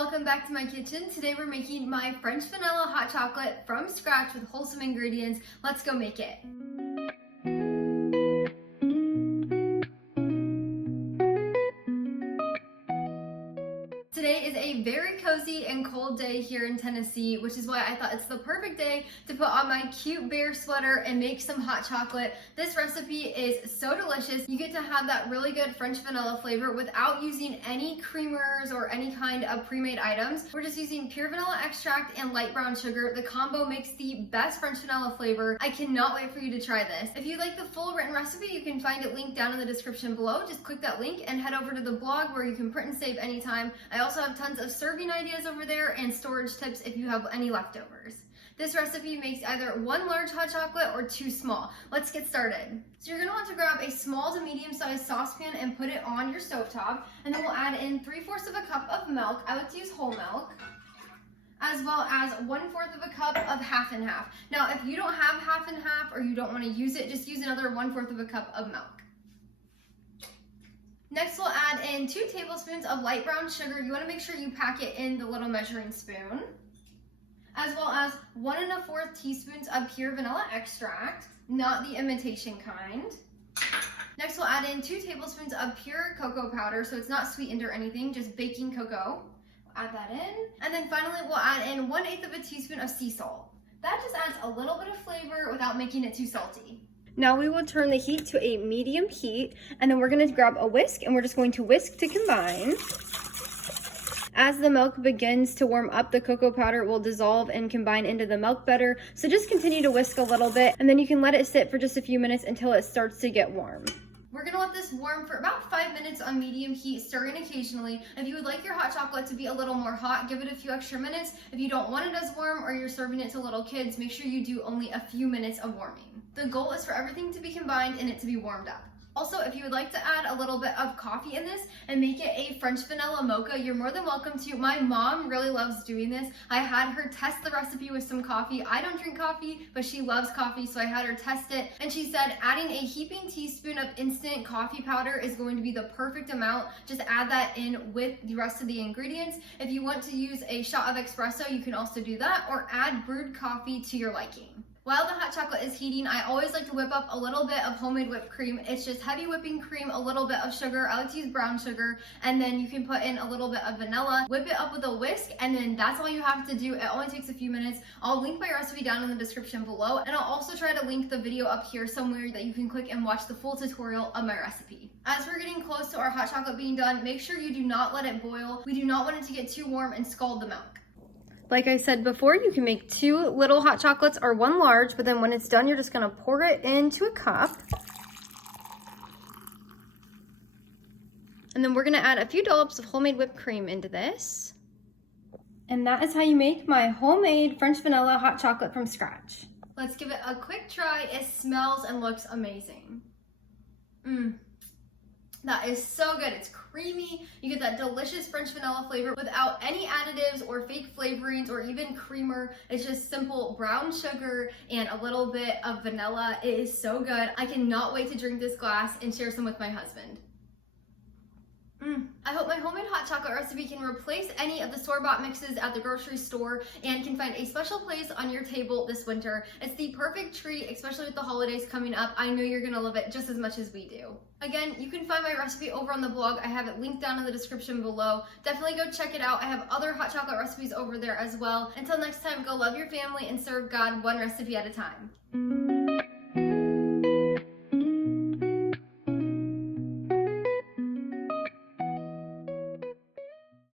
Welcome back to my kitchen. Today we're making my French vanilla hot chocolate from scratch with wholesome ingredients. Let's go make it. Today is a very cozy and cold day here in Tennessee, which is why I thought it's the perfect day to put on my cute bear sweater and make some hot chocolate. This recipe is so delicious. You get to have that really good French vanilla flavor without using any creamers or any kind of pre-made items. We're just using pure vanilla extract and light brown sugar. The combo makes the best French vanilla flavor. I cannot wait for you to try this. If you'd like the full written recipe, you can find it linked down in the description below. Just click that link and head over to the blog where you can print and save anytime. I also have tons of serving ideas over there and storage tips if you have any leftovers. This recipe makes either one large hot chocolate or two small. Let's get started. So you're gonna want to grab a small to medium sized saucepan and put it on your stovetop, and then we'll add in 3/4 of a cup of milk. I like to use whole milk, as well as 1/4 of a cup of half and half. Now, if you don't have half and half or you don't want to use it, just use another 1/4 of a cup of milk. Next, we'll add in 2 tablespoons of light brown sugar. You want to make sure you pack it in the little measuring spoon, as well as 1 1/4 teaspoons of pure vanilla extract, not the imitation kind. Next, we'll add in 2 tablespoons of pure cocoa powder, so it's not sweetened or anything, just baking cocoa. We'll add that in. And then finally, we'll add in 1/8 of a teaspoon of sea salt. That just adds a little bit of flavor without making it too salty. Now we will turn the heat to a medium heat, and then we're going to grab a whisk and we're just going to whisk to combine. As the milk begins to warm up, the cocoa powder will dissolve and combine into the milk better. So just continue to whisk a little bit, and then you can let it sit for just a few minutes until it starts to get warm. We're gonna let this warm for about 5 minutes on medium heat, stirring occasionally. If you would like your hot chocolate to be a little more hot, give it a few extra minutes. If you don't want it as warm or you're serving it to little kids, make sure you do only a few minutes of warming. The goal is for everything to be combined and it to be warmed up. Also, if you would like to add a little bit of coffee in this and make it a French vanilla mocha, you're more than welcome to. My mom really loves doing this. I had her test the recipe with some coffee. I don't drink coffee, but she loves coffee, so I had her test it. And she said adding a heaping teaspoon of instant coffee powder is going to be the perfect amount. Just add that in with the rest of the ingredients. If you want to use a shot of espresso, you can also do that, or add brewed coffee to your liking. While the hot chocolate is heating, I always like to whip up a little bit of homemade whipped cream. It's just heavy whipping cream, a little bit of sugar. I like to use brown sugar, and then you can put in a little bit of vanilla, whip it up with a whisk, and then that's all you have to do. It only takes a few minutes. I'll link my recipe down in the description below, and I'll also try to link the video up here somewhere that you can click and watch the full tutorial of my recipe. As we're getting close to our hot chocolate being done, make sure you do not let it boil. We do not want it to get too warm and scald the milk. Like I said before, you can make 2 little hot chocolates or 1 large, but then when it's done, you're just gonna pour it into a cup. And then we're gonna add a few dollops of homemade whipped cream into this. And that is how you make my homemade French vanilla hot chocolate from scratch. Let's give it a quick try. It smells and looks amazing. That is so good. It's creamy. You get that delicious French vanilla flavor without any additives or fake flavorings or even creamer. It's just simple brown sugar and a little bit of vanilla. It is so good. I cannot wait to drink this glass and share some with my husband. I hope my homemade hot chocolate recipe can replace any of the store-bought mixes at the grocery store and can find a special place on your table this winter. It's the perfect treat, especially with the holidays coming up. I know you're gonna love it just as much as we do. Again, you can find my recipe over on the blog. I have it linked down in the description below. Definitely go check it out. I have other hot chocolate recipes over there as well. Until next time, go love your family and serve God one recipe at a time.